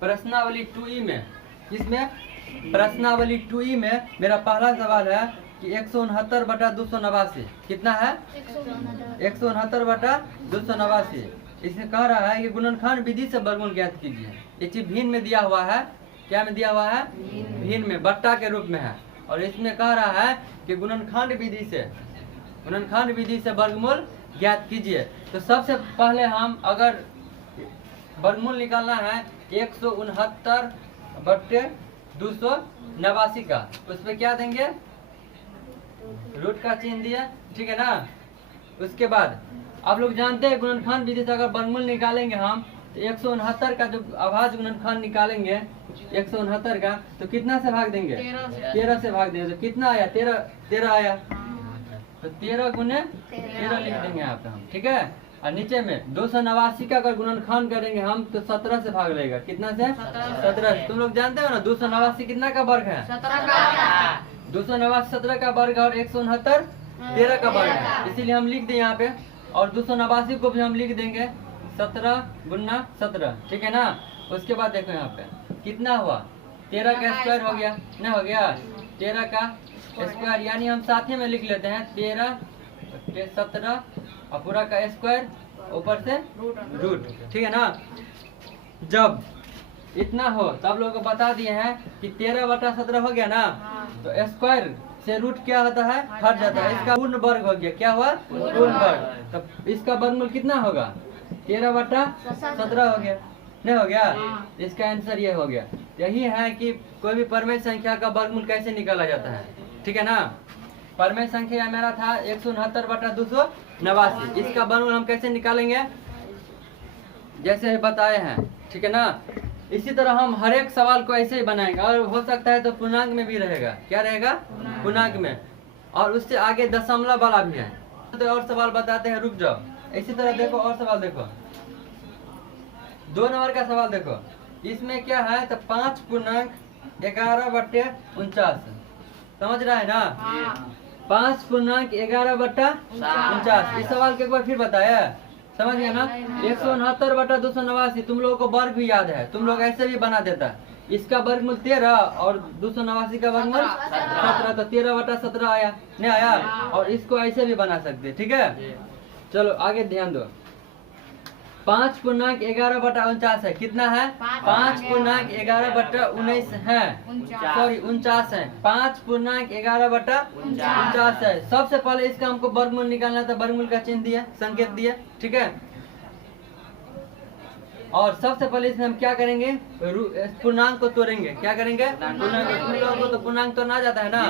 प्रश्नावली 2E में, इसमें प्रश्नावली 2E में मेरा पहला सवाल है कि 169/289 कितना है? 169/289। इसमें कह रहा है कि गुणनखंड विधि से वर्गमूल ज्ञात कीजिए। ये चीज भिन्न में दिया हुआ है। क्या में दिया हुआ है? भिन्न में, बट्टा के रूप में है। और इसमें कह रहा है कि गुणनखंड विधि से वर्गमूल ज्ञात कीजिए। तो सबसे पहले हम अगर वर्गमूल निकालना है 169/289 का, तो उसमें क्या देंगे? रूट का चिन्ह दिया, ठीक है ना। उसके बाद आप लोग जानते हैं गुणनखंड विधि से अगर वर्गमूल निकालेंगे हम तो 169 का जो अभाज्य गुणनखंड निकालेंगे 169 का, तो कितना से भाग देंगे? 13 से भाग देंगे। तो कितना आया? 13 आया। तो 13 गुने 13 लिख देंगे यहाँ पे हम, ठीक है। और नीचे में 289 का अगर गुणनखंड करेंगे हम तो 17 से भाग लेगा। कितना से? 17। तुम लोग जानते हो ना 289 कितना का वर्ग है? 289 17 का वर्ग और 169 13 का वर्ग है। इसीलिए हम लिख दें यहाँ पे। और 289 को भी हम लिख देंगे 17 गुना 17, ठीक है ना। उसके बाद देखो यहाँ पे कितना हुआ? 13 का स्क्वायर हो गया ना, हो गया 13 का स्क्वायर, यानी हम साथ में लिख लेते हैं 13 17 और पूरा का स्क्वायर ऊपर से रूट, ठीक है ना। जब इतना हो तो आप लोगों को बता दिए हैं कि 13/17 हो गया ना, तो स्क्वायर से रूट क्या होता है? हट जाता है। इसका पूर्ण वर्ग हो गया। क्या हुआ? पूर्ण वर्ग। तो इसका वर्गमूल कितना होगा? 13/17 हो गया, नहीं हो गया? इसका आंसर ये हो गया। यही है कि कोई भी परमेय संख्या का वर्गमूल कैसे निकाला जाता है, ठीक है ना। परमेय संख्या मेरा था 169/289। इसका वर्गमूल हम कैसे निकालेंगे? जैसे बताए हैं, ठीक है ना। इसी तरह हम हर एक सवाल को ऐसे ही बनाएंगे। और हो सकता है तो पूर्णांक में भी रहेगा। क्या रहेगा? पूर्णांक में। और उससे आगे दशमलव वाला भी है। तो और सवाल बताते हैं, रुक जाओ। इसी तरह देखो और सवाल देखो, 2 नंबर का सवाल देखो। इसमें क्या है? तो 5.11/49 समझ रहा है ना। 5.11/49। इस सवाल के एक बार फिर बताया, समझ गया ना। 169/289 तुम लोगों को वर्ग भी याद है, तुम लोग ऐसे भी बना देता। इसका वर्गमूल 13 और 289 का वर्गमूल 17, तो 13/17 आया, नहीं आया। और इसको ऐसे भी बना सकते, ठीक है। चलो आगे ध्यान दो। 5.11/49 है। कितना है? 5.11/19 है, सॉरी 49 है। 5.11/49 है। सबसे पहले इसका हमको वर्गमूल निकालना था, वर्गमूल का चिन्ह दिया, संकेत दिया, ठीक है। और सबसे पहले इसमें हम क्या करेंगे? पूर्णांक को तोड़ेंगे। क्या करेंगे? पूर्णांक। तुम लोगों को तो पूर्णांक तोड़ना जाता है ना।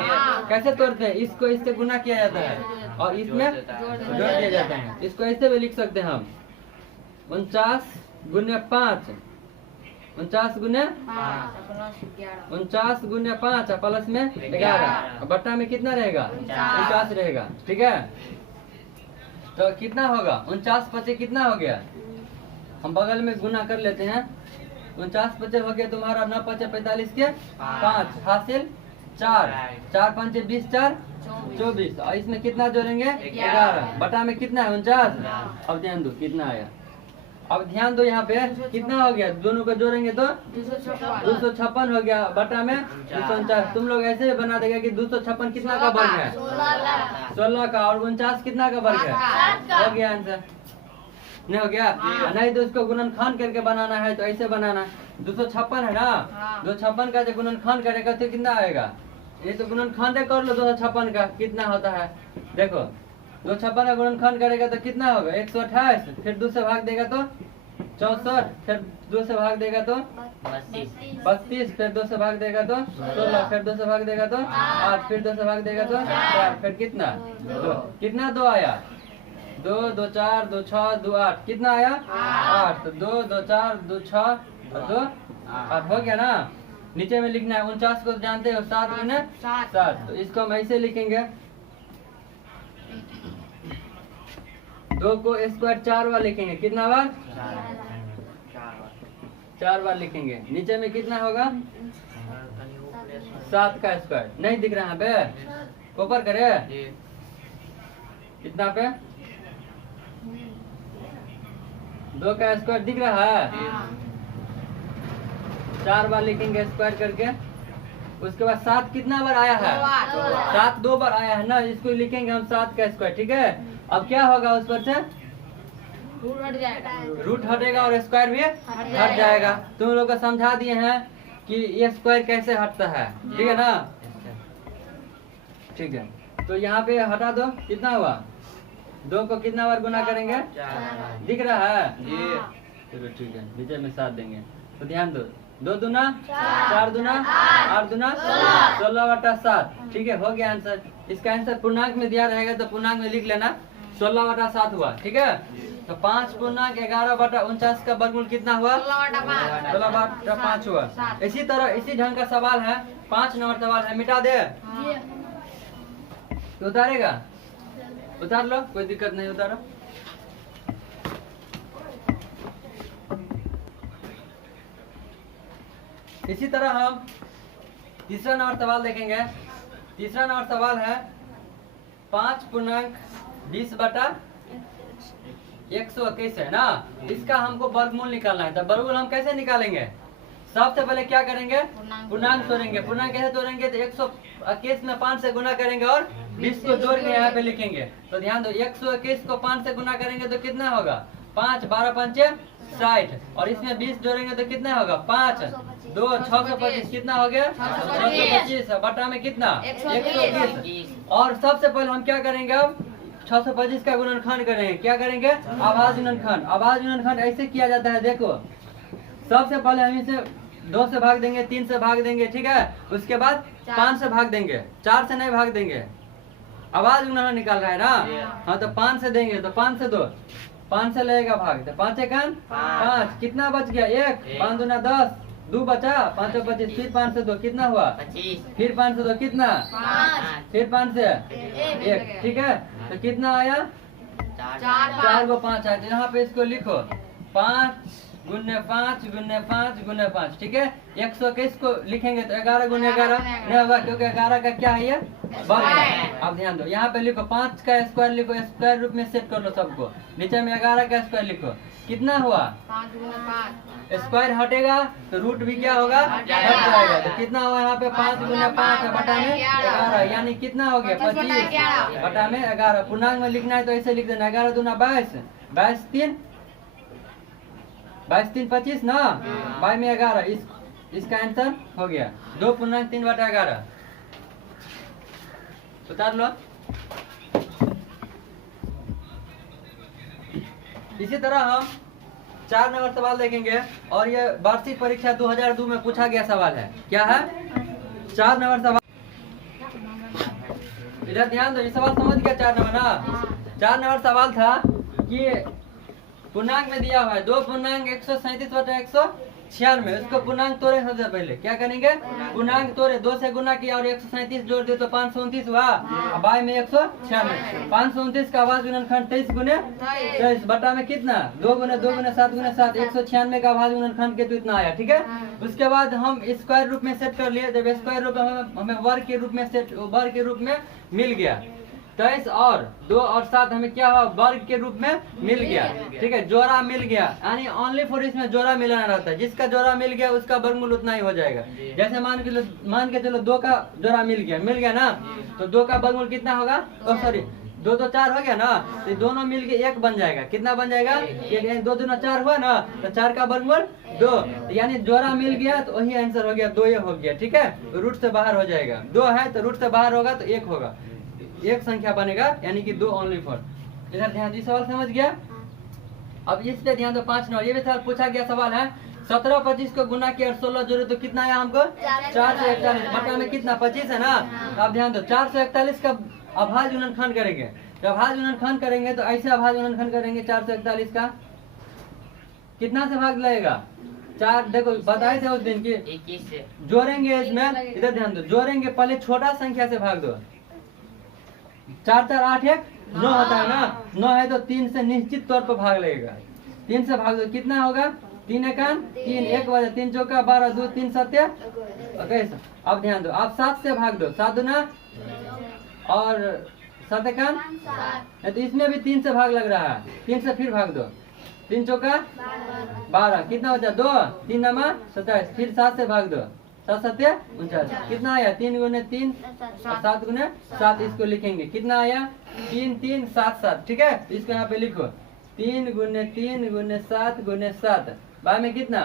कैसे तोड़ते हैं? इसको इससे गुना किया जाता है और इसमें जोड़ दिया जाता है। इसको ऐसे भी लिख सकते हैं हम, 49 गुने 5, 49 गुने 5 प्लस में 11, बट्टा में कितना रहेगा? 49 रहेगा, ठीक है। तो कितना होगा? 49 5 कितना हो गया? हम बगल में गुना कर लेते हैं। 49 5 हो गया तुम्हारा 9 5 45 के 5 हासिल 4, 4 5 20 4 24। और इसमें कितना जोड़ेंगे? 11, बटा में कितना है? 49। अब ध्यान दो कितना आया। अब ध्यान दो यहाँ पे कितना हो गया? दोनों को जोड़ेंगे तो 256 हो गया, बटा में 249। तुम लोग ऐसे भी बना देगा कि 256 कितना का वर्ग है? 16 का। और 49 कितना का वर्ग है? हो गया आंसर, नहीं हो गया? नहीं तो इसको गुणनखंड करके बनाना है तो ऐसे बनाना। 256 है ना, 256 का जब गुणनखंड करेगा तो कितना आएगा? ये तो गुणनखंड कर लो 256 का, कितना होता है देखो। 256 का गुणनखंड करेगा तो कितना होगा? 128। फिर 2 से भाग देगा तो 64, फिर 2 से भाग देगा तो 32, फिर 2 से भाग देगा तो 16, फिर 2 से भाग देगा तो 8, फिर 2 से भाग देगा तो 4, फिर कितना? 2। कितना 2 आया? 2 2 4 2 6 2 8, कितना आया? 8। तो 2 2 4 2 6 2 8 हो गया ना। नीचे में लिखना है 49 को जानते हो 7 गुने 7, तो इसको हम ऐसे लिखेंगे। 2 को स्क्वायर 4 बार लिखेंगे, कितना बार? 4 बार लिखेंगे। नीचे में कितना होगा? 7 का स्क्वायर, नहीं दिख रहा है पे, ऊपर करे कितना पे? 2 का स्क्वायर दिख रहा है। 4 बार लिखेंगे स्क्वायर करके। उसके बाद 7 कितना बार आया है? 7 2 बार आया है ना, इसको लिखेंगे हम 7 का स्क्वायर। ठीक है, अब क्या होगा उस पर से रूट हटेगा और स्क्वायर भी हट जाएगा। तुम लोग को समझा दिए हैं कि ये स्क्वायर कैसे हटता है, ठीक है ना। ठीक है, तो यहाँ पे हटा दो, कितना हुआ? 2 को कितना बार गुना करेंगे? दिख रहा है? चलो ठीक है, नीचे में 7 देंगे। तो ध्यान दो, 2 दूना 4 दूना 8 दूना 16/7। ठीक है, हो गया आंसर। इसका आंसर पूर्णांक में दिया रहेगा तो पूर्णांक में लिख लेना, 16/7 हुआ। ठीक है, तो 5 पूर्णांक 11/49 का वर्गमूल कितना हुआ? 16/5 हुआ। इसी तरह इसी ढंग का सवाल है, 5 नंबर सवाल है। मिटा दे तो उतारेगा? उतार लो, कोई दिक्कत नहीं, उतारो। इसी तरह हम तीसरा नंबर सवाल देखेंगे। तीसरा नंबर सवाल है 5 पूर्णांक 20/121 है ना। इसका हमको वर्गमूल निकालना है। तो वर्गमूल हम कैसे निकालेंगे? सबसे पहले क्या करेंगे? पूर्णांक तोड़ेंगे। पूर्णांक कैसे तोड़ेंगे? तो 121 में 5 से गुना करेंगे और 20 को जोड़ के यहाँ पे लिखेंगे। तो ध्यान दो, 121 को 5 से गुना करेंगे तो कितना होगा? 5 12 5 60 और इसमें 20 जोड़ेंगे तो कितना होगा? 5 2 625। कितना हो गया? 625 बटा में कितना? 120। और सबसे पहले हम क्या करेंगे? अब 625 का गुणनखंड करेंगे। क्या करेंगे? आभाज्य गुणनखंड। आभाज्य गुणनखंड ऐसे किया जाता है, देखो सबसे पहले हम इसे 2 से भाग देंगे, 3 से भाग देंगे, ठीक है। उसके बाद 5 से भाग देंगे, 4 से नहीं भाग देंगे। आवाज गुणनखंड निकाल रहा है ना। हाँ, तो 5 से देंगे तो 5 से 2, 5 से लगेगा भाग, तो 5 एकन 5। कितना बच गया? 1 5 दूना 10, 2 बचा, 5 25। फिर 5 से 2 कितना हुआ? 25। फिर 5 से 2 कितना? 5। फिर 5 से 1, ठीक है। तो कितना आया? 4 को 5 आया। यहाँ पे इसको लिखो 5 गुने 5 गुने 5 गुने 5, ठीक है। 121 को लिखेंगे तो 11 गुने 11 नहीं होगा, क्योंकि 11 का क्या है? ये वर्ग है। अब ध्यान दो, यहाँ पे लिखो 5 का स्क्वायर लिखो, स्क्वायर रूप में सेट कर लो सबको। नीचे में 11 का स्क्वायर लिखो, कितना हुआ? 5 गुना 5। स्क्वायर हटेगा तो रूट भी क्या होगा? हट जाएगा। तो कितना हुआ यहाँ पे? 5 गुना 5 बटा में 11, यानी कितना हो गया? 25 बटा में 11। पूर्णांक में लिखना है तो ऐसे लिख देना, 11 दूना 22, 22 3 22 3 25 ना, 22 में 11। इसका आंसर हो गया 2 पूर्णांक 3/11। उतार लो। इसी तरह हम 4 नंबर सवाल देखेंगे और ये वार्षिक परीक्षा 2002 में पूछा गया सवाल है। क्या है? 4 नंबर सवाल। इधर ध्यान दो, ये सवाल समझ गया? 4 नंबर ना। 4 नंबर सवाल था कि पूर्णांक में दिया हुआ है 2 पूर्णांक 137/196। उसको पूर्णांक तोड़े। सबसे पहले क्या करेंगे? पूर्णांक तोड़े, 2 से गुना किया और 137 जोड़ दे तो 529 हुआ। बाई में 196, 529 का आवाज गुणनखंड 23 गुने 23 बटा में कितना? 2 गुने 2 गुने 7 गुने 7, 196 का आवाज गुणनखंड के तो इतना आया, ठीक है। उसके बाद हम स्क्वायर रूप में सेट कर लिए। जब स्क्वायर रूप में हमें वर्ग के रूप में सेट, वर्ग के रूप में मिल गया। 23 और 2 और 7 हमें क्या हुआ? वर्ग के रूप में मिल गया, ठीक है। जोड़ा मिल गया, यानी ओनली फॉर इसमें जोड़ा मिलाना रहता है। जिसका जोड़ा मिल गया उसका वर्गमूल उतना ही हो जाएगा। जैसे मान के चलो 2 का जोड़ा मिल गया ना, तो 2 का वर्गमूल कितना होगा? ओ सॉरी, 2 2 4 हो गया ना, तो दोनों मिल के 1 बन जाएगा। कितना बन जाएगा? 2 दूना 4 हुआ ना, तो 4 का वर्गमूल 2, यानी जोड़ा मिल गया तो वही आंसर हो गया, 2 ये हो गया, ठीक है। तो रूट से बाहर हो जाएगा। 2 है तो रूट से बाहर होगा तो 1 होगा, एक संख्या बनेगा, यानी कि 2 ओनली फॉर। इधर ध्यान दो, सवाल समझ गया? अब इस पे ध्यान दो। 5 नंबर ये भी सवाल पूछा गया सवाल है। 17 25 को गुना किया और 16 जोड़े तो कितना आया हमको? 441 बटा में कितना? 25 है ना। अब ध्यान दो, 441 का अभाज्य गुणनखंड करेंगे। तो अभाज्य गुणनखंड करेंगे तो ऐसे अभाज्य गुणनखंड करेंगे। 441 का कितना से भाग लगेगा? 4, देखो बताए थे उस दिन की 21 से जोड़ेंगे। इसमें इधर ध्यान दो, जोड़ेंगे पहले छोटा संख्या से भाग दो। 4 4 8 1 9 होता है ना। 9 है तो 3 से निश्चित तौर पर भाग लगेगा। 3 से भाग दो, कितना होगा? 3 एकन 3, 1 बजे 3 चौका 12, 2 3 7 21। अब ध्यान दो, आप 7 से भाग दो, 7 दूना और 7 एकन 7, तो इसमें भी 3 से भाग लग रहा है। 3 से फिर भाग दो, 3 चौका 12, कितना बचा 2, 3 नमा 27, फिर 7 से भाग दो, 7 7 49, कितना आया 3 गुने 3 और 7 गुने 7, इसको लिखेंगे कितना आया 3 3 7 7, ठीक है। तो इसको यहाँ पे लिखो 3 गुने 3 गुने 7 गुने 7, बाद में कितना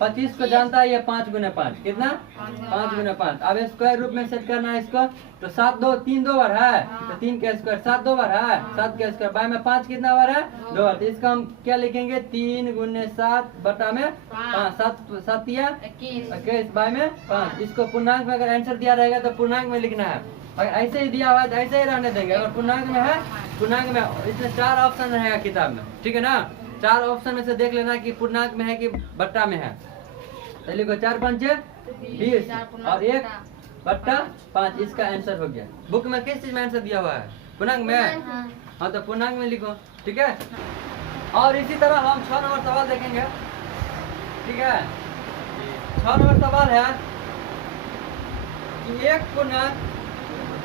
25 को जानता है ये 5 गुने 5, कितना 5 गुने 5। अब स्क्वायर रूप में सेट करना है इसको, तो 7 2 3 2 बार है तो 3 का स्क्वायर, 7 2 बार है 7 का स्क्वायर, बाद में 5 कितना बार है 2 बार, तो इसका हम क्या लिखेंगे 3 गुने 7 बटा में 5, 7 7 या 21 बाय में 5। इसको पूर्णांक में अगर आंसर दिया रहेगा तो पूर्णांक में लिखना है, अगर ऐसे ही दिया हुआ है तो ऐसे ही रहने देंगे, अगर पूर्णांक में है पूर्णांक में, इसमें 4 ऑप्शन रहेगा किताब में, ठीक है ना। 4 ऑप्शन में से देख लेना कि पूर्णांक में है कि बट्टा में है। तो लिखो 4 5 20 और 1 बट्टा 5, इसका आंसर हो गया। बुक में किस चीज में आंसर दिया हुआ है पूर्णांक में, हाँ तो पूर्णांक में लिखो, ठीक है। और इसी तरह हम 6 नंबर सवाल देखेंगे, ठीक है। 6 नंबर सवाल है कि 1 पूर्णांक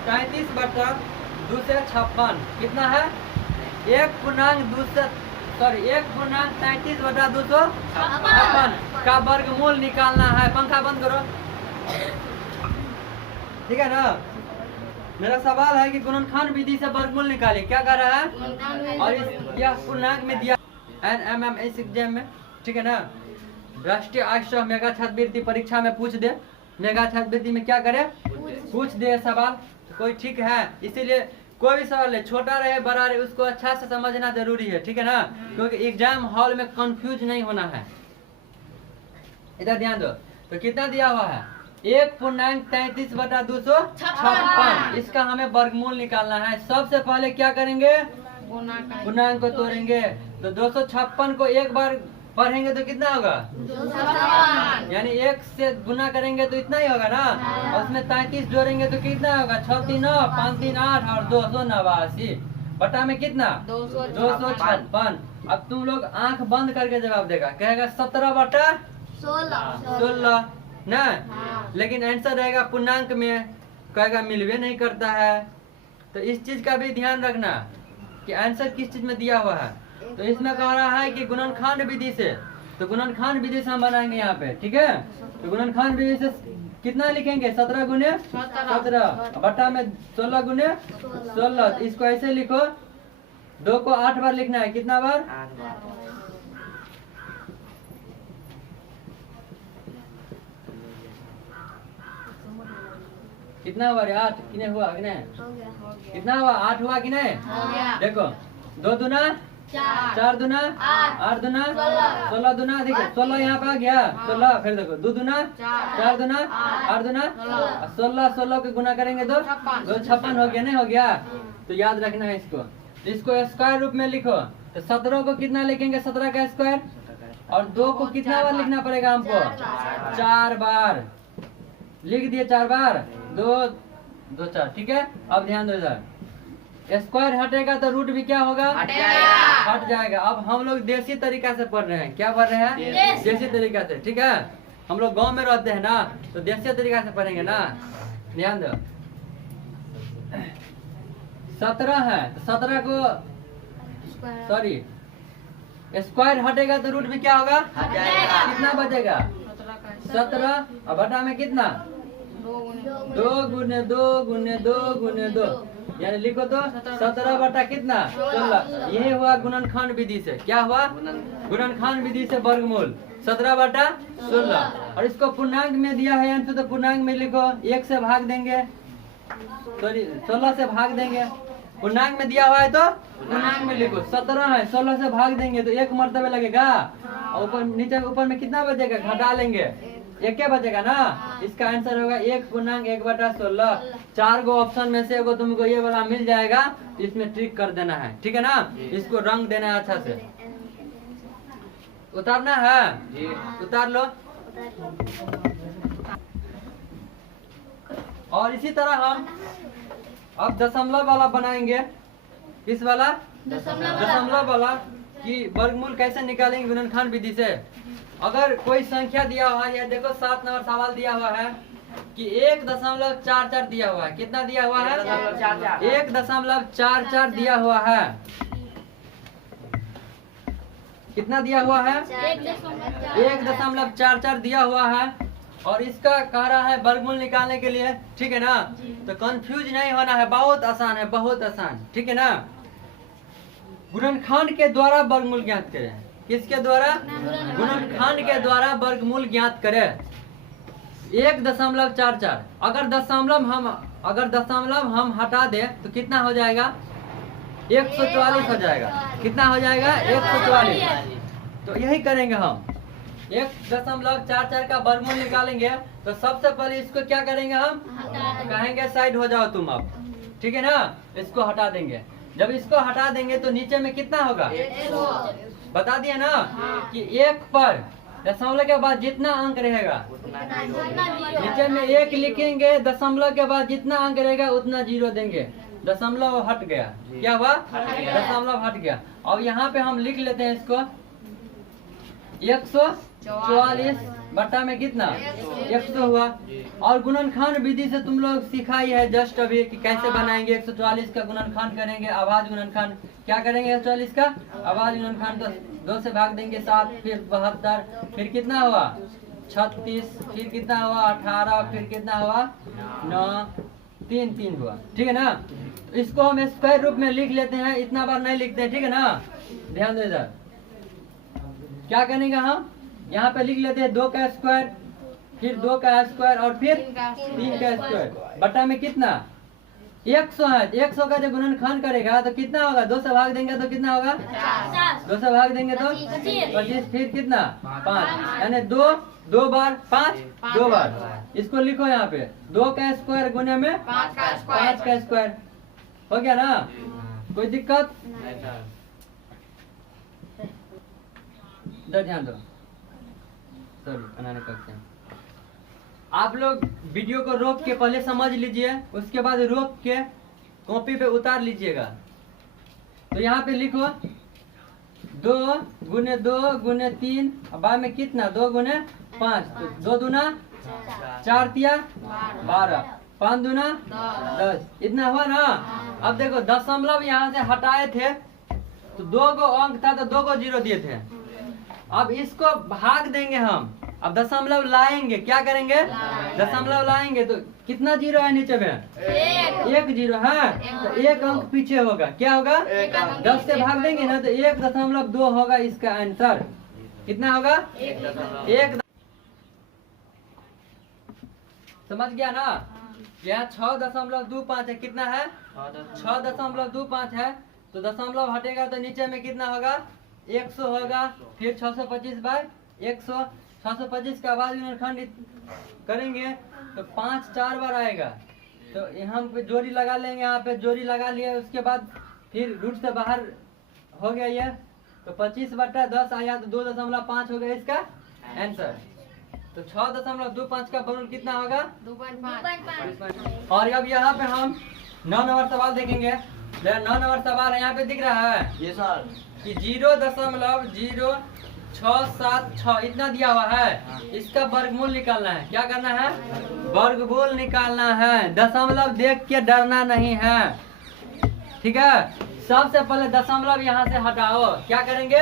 33 बट्टा 256 कितना है, 1 पूर्णांक 33 बटा 256 का वर्गमूल निकालना है। पंखा बंद करो, ठीक है ना। मेरा सवाल है कि गुणनखंड विधि से वर्गमूल निकाले, क्या कर रहा है, और यह पूर्णांक में दिया NMM इस एग्जाम में, ठीक है ना। राष्ट्रीय आय मेगा छात्रवृत्ति परीक्षा में पूछ दे, मेगा छात्रवृत्ति में क्या करे पूछ दे सवाल, तो कोई ठीक है। इसीलिए कोई भी सवाल है छोटा रहे बड़ा रहे उसको अच्छा से समझना जरूरी है, ठीक है ना, क्योंकि एग्जाम हॉल में कंफ्यूज नहीं होना है। इधर ध्यान दो, तो कितना दिया हुआ है 1 पूर्णांक 33 बटा 256, इसका हमें वर्गमूल निकालना है। सबसे पहले क्या करेंगे पूर्णांक को तोड़ेंगे, तो 256 को एक बार पढ़ेंगे तो कितना होगा 256, यानी 1 से गुना करेंगे तो इतना ही होगा ना, और उसमें 33 जोड़ेंगे तो कितना होगा 6 3 9 5 3 8 और 289 बटा में कितना 256। अब तुम लोग आंख बंद करके जवाब देगा, कहेगा 17 बटा 16 ना, लेकिन आंसर रहेगा पूर्णांक में, कहेगा मिलवे नहीं करता है। तो इस चीज का भी ध्यान रखना कि आंसर किस चीज में दिया हुआ है। तो इसमें कह रहा है कि गुणनखंड विधि से, तो गुणनखंड विधि से हम बनाएंगे यहाँ पे, ठीक है। तो गुणनखंड विधि से कितना लिखेंगे 17 गुने 17 बटा में 16 गुने 16, इसको ऐसे लिखो 2 को 8 बार लिखना है, कितना बार 8 कितना हुआ 8 कितने हुआ कि नहीं, कितना हुआ 8 हुआ कि नहीं, देखो 2 दूना 4 दूना 8 दूना 16 दूना, देखो 16 यहाँ पे आ गया 16, फिर देखो 2 दूना 4 दूना 8 दूना 16 के गुना करेंगे तो 256 हो गया, नहीं हो गया। तो याद रखना है इसको स्क्वायर रूप में लिखो, तो 17 को कितना लिखेंगे 17 का स्क्वायर, और 2 को कितना बार लिखना पड़ेगा हमको 4 बार, लिख दिए 4 बार 2 2 4, ठीक है। अब ध्यान दो इधर, स्क्वायर हटेगा तो रूट भी क्या होगा हट जाएगा। अब हम लोग देसी तरीका से पढ़ रहे हैं, क्या पढ़ रहे हैं देसी तरीका से, ठीक है। हम लोग गांव में रहते हैं ना, तो देसी तरीका से पढ़ेंगे ना। ध्यान दो 17 है तो 17 को सॉरी स्क्वायर हटेगा तो रूट भी क्या होगा हट जाएगा, कितना बचेगा 17 और बटा में कितना 2 गुने 2 गुने 2 गुने 2, यानी लिखो तो 17 बटा कितना 16। यही हुआ गुणनखंड विधि से, क्या हुआ गुणनखंड विधि से वर्गमूल 17 बटा 16। और इसको पूर्णांक में दिया है आंसर, तो पूर्णांक में लिखो 1 से भाग देंगे, सॉरी 16 से भाग देंगे। पूर्णांक में दिया हुआ है तो पूर्णांक में लिखो 17 है 16 से भाग देंगे तो 1 मर्तबे लगेगा, और ऊपर नीचे ऊपर में कितना बचेगा घटा लेंगे 1 क्या बचेगा ना। इसका आंसर होगा 1 पूर्णांक 1 बटा 16। 4 गो ऑप्शन में से एगो तुमको ये वाला मिल जाएगा, तो इसमें ट्रिक कर देना है, ठीक है ना। इसको रंग देना है अच्छा से, उतारना है जी, उतार लो। और इसी तरह हम अब दशमलव वाला बनाएंगे, किस वाला दशमलव वाला कि वर्गमूल कैसे निकालेंगे गुणनखंड विधि से। अगर कोई संख्या दिया हुआ है, देखो 7 नंबर सवाल दिया हुआ है कि 1.44 दिया हुआ है, कितना दिया हुआ है 1.44 दिया हुआ है। कितना दिया हुआ है? 1.44 दिया हुआ है। और इसका कह रहा है वर्गमूल निकालने के लिए, ठीक है ना। तो कंफ्यूज नहीं होना है, बहुत आसान है, बहुत आसान, ठीक है ना। गुणनखंड के द्वारा वर्गमूल ज्ञात करें। किसके द्वारा? गुणनखंड के द्वारा वर्गमूल ज्ञात करें। 1.44 अगर दशमलव हम हटा दें तो कितना हो जाएगा? 144 हो जाएगा। कितना हो जाएगा? 144। तो यही करेंगे हम, 1.44 का वर्गमूल निकालेंगे। तो सबसे पहले इसको क्या करेंगे हम? कहेंगे साइड हो जाओ तुम अब, ठीक है ना। इसको हटा देंगे। जब इसको हटा देंगे तो नीचे में कितना होगा? बता दिया ना कि 1 पर दशमलव के बाद जितना अंक रहेगा, नीचे में 1 लिखेंगे, दशमलव के बाद जितना अंक रहेगा उतना 0 देंगे। दशमलव हट गया, क्या हुआ? दशमलव हट गया। अब यहाँ पे हम लिख लेते हैं इसको 144 बट्टा में कितना? 100 हुआ। और गुणनखंड विधि से तुम लोग सिखाई है जस्ट अभी कि कैसे बनाएंगे। 144 का गुणनखंड करेंगे, आवाज गुणनखंड। क्या करेंगे? 144 का आवाज गुणनखंड। तो 2 से भाग देंगे 7, फिर 72, फिर कितना हुआ? 36, फिर कितना हुआ? 18, फिर कितना हुआ? 9, 3 हुआ, ठीक है ना। तो इसको हम स्क्वायर रूप में लिख लेते हैं, इतना बार नहीं लिखते हैं, ठीक है ना। ध्यान दो इधर, क्या करेंगे हम? यहाँ पे लिख लेते हैं 2 का स्क्वायर, फिर 2 का स्क्वायर और फिर 3 का स्क्वायर बटा में कितना? 100 है। 100 का जब गुणनखंड करेगा तो कितना होगा? 2 से भाग देंगे तो कितना होगा? 2 से भाग देंगे तो 25, फिर कितना? 5, यानी 2 बार 5, 2 बार। इसको लिखो यहाँ पे 2 का स्क्वायर गुने में 5 का स्क्वायर। हो गया ना? कोई दिक्कत? ध्यान दो, सॉरी बनाने करते हैं। आप लोग वीडियो को रोक के पहले समझ लीजिए, उसके बाद रोक के कॉपी पे उतार लीजिएगा। तो यहाँ पे लिखो 2 गुने 2 गुने 3, बाद में कितना? 2 गुने 5, तो 2 दूना 4 तिया 12, 5 दूना 10, इतना हुआ ना। अब देखो दशमलव यहाँ से हटाए थे तो 2 को अंक था तो 2 को 0 दिए थे। अब इसको भाग देंगे हम, अब दशमलव लाएंगे, क्या करेंगे? दशमलव लाएंगे तो कितना 0 है नीचे में? 1 0 है। तो 1 अंक पीछे होगा, क्या होगा? 10 से भाग देंगे ना तो 1.2 होगा इसका आंसर। कितना होगा? 1। समझ गया ना? यहाँ 6.25 है। कितना है? 6.25 है। तो दशमलव हटेगा तो नीचे में कितना होगा? 100 होगा। फिर 625 बाय 100, 625 का आवाज गुणनखंड करेंगे तो 5 4 बार आएगा। तो यहाँ पे जोड़ी लगा लेंगे, यहाँ पे जोड़ी लगा लिया। उसके बाद फिर रूट से बाहर हो गया ये, तो 25/10 आया तो 2.5 हो गया इसका आंसर। तो 6.25 का वर्गमूल कितना होगा? 2.5। और अब यहाँ पे हम 9 नंबर सवाल देखेंगे। 9 नंबर सवाल यहाँ पे दिख रहा है ये सर कि 0.0676 इतना दिया हुआ है। इसका वर्गमूल निकालना है। क्या करना है? वर्गमूल निकालना है। दशमलव देख के डरना नहीं है, ठीक है। सबसे पहले दशमलव यहाँ से हटाओ। क्या करेंगे?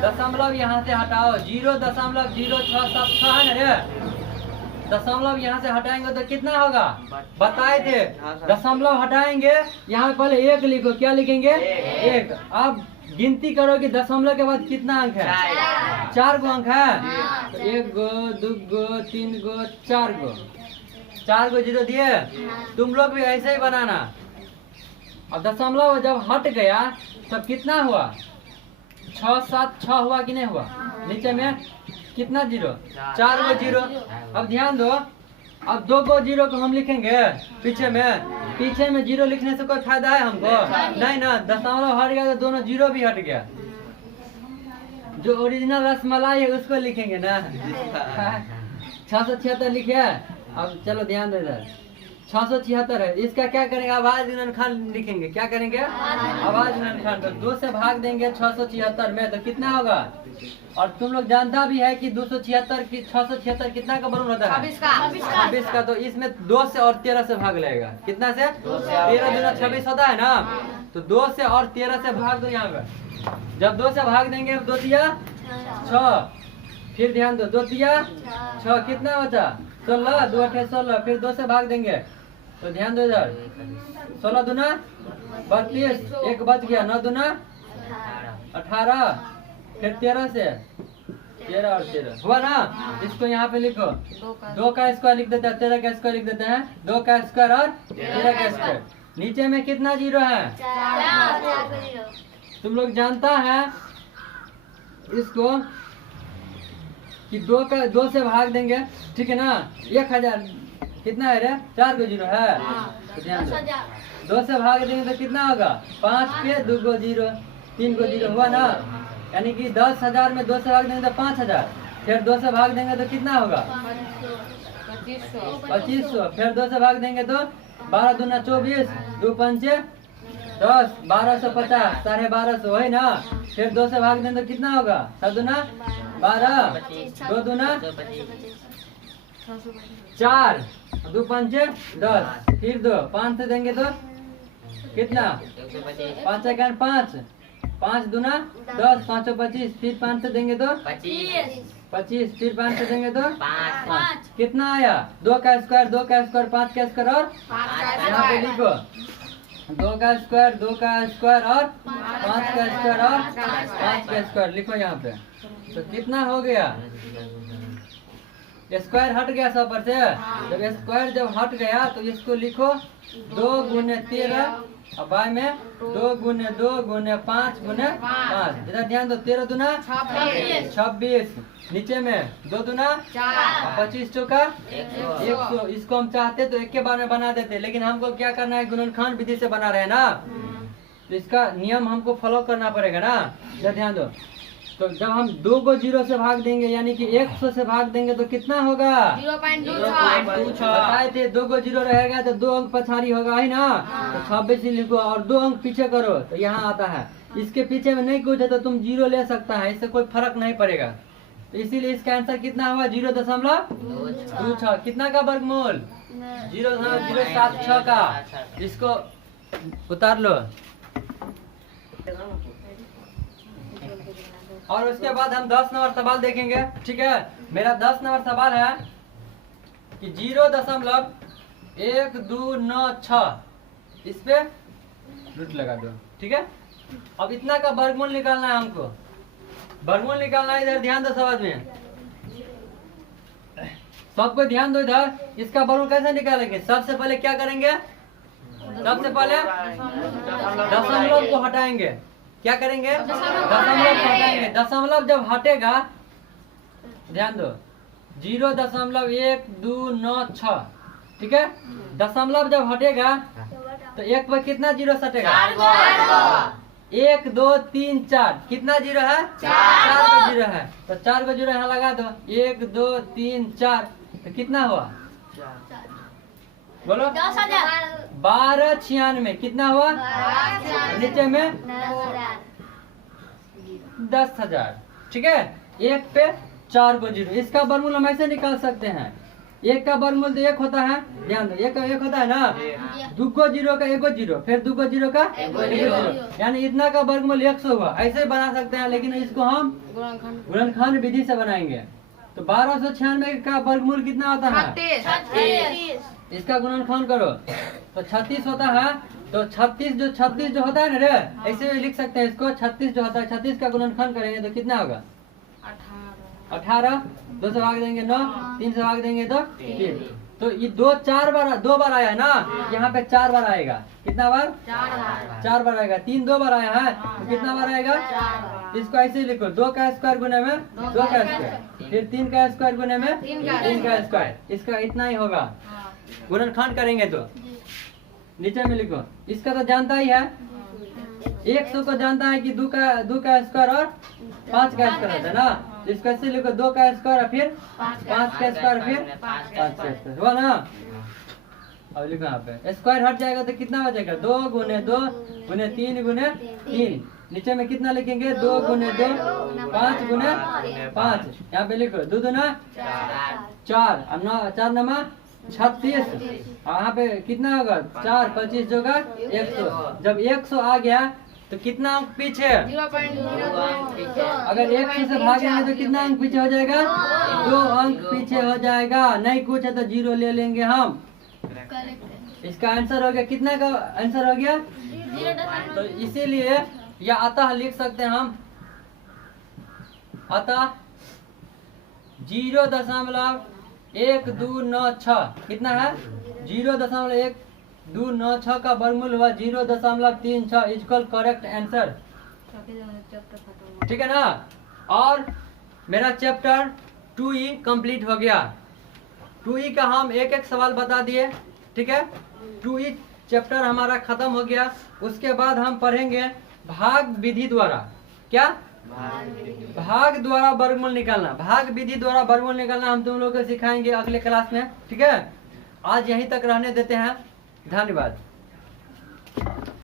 दशमलव यहाँ से हटाओ। 0.0676 है ना रे। दशमलव यहाँ से हटाएंगे तो कितना होगा? बताए थे दशमलव हटाएंगे, यहाँ पहले 1 लिखो। क्या लिखेंगे? 1। अब गिनती करो कि दशमलव के बाद कितना अंक है? 4 गो अंक है। तो 1 गो 2 गो 3 गो 4 गो 0 दिए। तुम लोग भी ऐसे ही बनाना। अब दशमलव जब हट गया तब कितना हुआ? 6 7 6 हुआ कि नहीं हुआ? नीचे में कितना 0? 4 गो 0। अब ध्यान दो, अब 2 गो 0 को हम लिखेंगे पीछे में 0 लिखने से कोई फायदा है हमको? नहीं ना। दशमलव हट गया तो दोनों 0 भी हट गया। जो ओरिजिनल रसमलाई है उसको लिखेंगे ना। 676 लिखे। अब चलो ध्यान दे इधर। 676 है। इसका क्या करेंगे, आवाज गुणनखंड लिखेंगे। क्या करेंगे, आवाज गुणनखंड। तो 2 से भाग देंगे 676 में तो कितना होगा। और तुम लोग जानता भी है कि 276 की 676 कितना का वर्गमूल होता है, 26 का। तो इसमें 2 से और 13 से भाग लगेगा। कितना से, 13 दूना 26 होता है ना। तो 2 से और 13 से भाग दो यहाँ पे। जब 2 से भाग देंगे 2 तिया 6, फिर ध्यान दो 2 तिया 6, कितना बचा 16, 2 8 16, फिर 2 से भाग देंगे तो ध्यान दो इधर, 16 दूना 32, एक बच गया, 9 दूना 18, फिर 13 से 13 और 13 हुआ ना। इसको यहाँ पे लिखो, 2 का स्क्वायर लिख देते हैं, 13 का स्क्वायर लिख देते हैं, 2 का स्क्वायर और 13 का स्क्वायर। नीचे में कितना जीरो है, तुम लोग जानता है इसको कि 2 से भाग देंगे, ठीक है ना। 1000 कितना है रे, 4 को जीरो है। तो ध्यान दो, 2 से भाग देंगे तो कितना होगा, 5 पे 2 को जीरो, 3 को जीरो हुआ ना। यानी कि 10,000 में 2 से भाग देंगे तो 5,000, फिर 2 से भाग देंगे तो कितना होगा 2500, फिर 2 से भाग देंगे तो 12 दूना 24, 2 पंचे 10, 1250, 1250 है ना। फिर 2 से भाग देंगे तो कितना होगा, 7 दूना 12, 2 दूना 4, 2 पंचे 10, फिर 2 5 से देंगे तो कितना 5 एकान 5, 5 दूना 10, 5 25, फिर 5 से देंगे तो 25, फिर 5 से देंगे तो 5, कितना आया 2 का स्क्वायर 2 का स्क्वायर 5 का स्क्वायर और यहाँ पे लिखो 2 का स्क्वायर 2 का स्क्वायर और 5 का स्क्वायर और 5 का स्क्वायर लिखो यहाँ पे। तो कितना हो गया, स्क्वायर हट गया 100 पर से। जब स्क्वायर जब हट गया तो इसको लिखो 2 गुने 13 और बाय में 2 गुने 2 गुने 5 गुने 5। इधर ध्यान दो, 13 दूना 26, नीचे में 2 दूना 25 चौका 100। इसको हम चाहते तो एक के बार में बना देते, लेकिन हमको क्या करना है, गुणनखंड विधि से बना रहे हैं ना, तो इसका नियम हमको फॉलो करना पड़ेगा ना। इधर ध्यान दो, तो जब हम 2 को 0 से भाग देंगे यानी कि 100 से भाग देंगे तो कितना होगा 0.26। बताए थे 2 को 0 रहेगा तो 2 अंक पछाड़ी होगा ही ना। तो 26 ही लिखो और 2 अंक पीछे करो तो यहाँ आता है। इसके पीछे में नहीं कुछ है तो तुम 0 ले सकता है, इससे कोई फर्क नहीं पड़ेगा। तो इसीलिए इसका आंसर कितना हुआ 0.26। कितना का वर्गमूल 0.076 का। इसको उतार लो। और उसके बाद हम 10 नंबर सवाल देखेंगे, ठीक है। मेरा 10 नंबर सवाल है कि 0.1296 इस पे रूट लगा दो, ठीक है। अब इतना का वर्गमूल निकालना है हमको, वर्गमूल निकालना है। इधर ध्यान दो समझ में, सबको ध्यान दो इधर। इसका वर्गमूल कैसे निकालेंगे, सबसे पहले क्या करेंगे, सबसे पहले दशमलव को हटाएंगे। क्या करेंगे, दशमलव को हटाएंगे। दशमलव जब हटेगा, ध्यान दो 0.1296, ठीक है। दशमलव जब हटेगा तो एक पर कितना जीरो सटेगा, 1 2 3 4, कितना जीरो है 4 को जीरो है। तो 4 को जीरो यहाँ लगा दो, 1 2 3 4, तो कितना हुआ बोलो 1296। कितना हुआ नीचे में 10,000, ठीक है। 1 पे 4 को जीरो, इसका वर्गमूल हम ऐसे निकाल सकते हैं। 1 का वर्गमूल तो 1 होता है, ध्यान दो 1 होता है ना। 2 को जीरो का 1 को जीरो, फिर 2 को जीरो का 1 को जीरो, यानी इतना का वर्गमूल 100 हुआ। ऐसे बना सकते हैं, लेकिन इसको हम गुणनखंड विधि से बनाएंगे। तो 1296 का वर्गमूल कितना होता है 36। इसका गुणनखंड करो तो 36 होता है। तो 36 जो होता है ना रे, ऐसे भी लिख सकते हैं इसको। 36 जो होता है, 36 का गुणनखंड करेंगे तो कितना होगा 18। 2 से भाग देंगे 9, 3 से भाग देंगे तो 3। तो ये 2 बार आया है ना, यहाँ पे 4 बार आएगा। कितना बार 4 बार आएगा। 3 2 बार आया है तो कितना बार आएगा, इसको ऐसे ही लिखो 2 का स्क्वायर गुने में 2 का स्क्वायर, फिर 3 का स्क्वायर गुने में 3 का स्क्वायर। इसका इतना ही होगा। गुणनखंड करेंगे तो नीचे में लिखो। इसका तो जानता ही है, 100 को जानता है कि 2 का स्क्वायर और 5 का स्क्वायर होता है ना। तो इसको ऐसे लिखो 2 का स्क्वायर फिर 5 का स्क्वायर फिर 5 का स्क्वायर हुआ ना। अब लिखो यहाँ पे स्क्वायर हट जाएगा तो कितना हो जाएगा 2 गुने 2 गुने 3 गुने 3। नीचे में कितना लिखेंगे 2 गुने 2 5 गुने 5। यहाँ पे लिखो 2 दूना 4 और 9 4 नमा 36। यहाँ पे कितना होगा 4 25 होगा 100। जब 100 आ गया तो कितना अंक पीछे, अगर 100 से भागेंगे तो कितना अंक पीछे हो जाएगा 2 अंक पीछे हो जाएगा। नहीं कुछ है तो 0 ले लेंगे हम। इसका आंसर हो गया, कितना का आंसर हो गया। तो इसीलिए या अतः लिख सकते हैं हम, अतः 0.1296 कितना है 0.1296 का वर्गमूल हुआ 0.36 इक्वल करेक्ट आंसर। ठीक है ना। और मेरा चैप्टर 2E कंप्लीट हो गया। 2E का हम एक एक सवाल बता दिए। ठीक है, 2E चैप्टर हमारा खत्म हो गया। उसके बाद हम पढ़ेंगे भाग विधि द्वारा, क्या भाग द्वारा वर्गमूल निकालना। भाग विधि द्वारा वर्गमूल निकालना हम तुम लोग को सिखाएंगे अगले क्लास में। ठीक है, आज यहीं तक रहने देते हैं। धन्यवाद।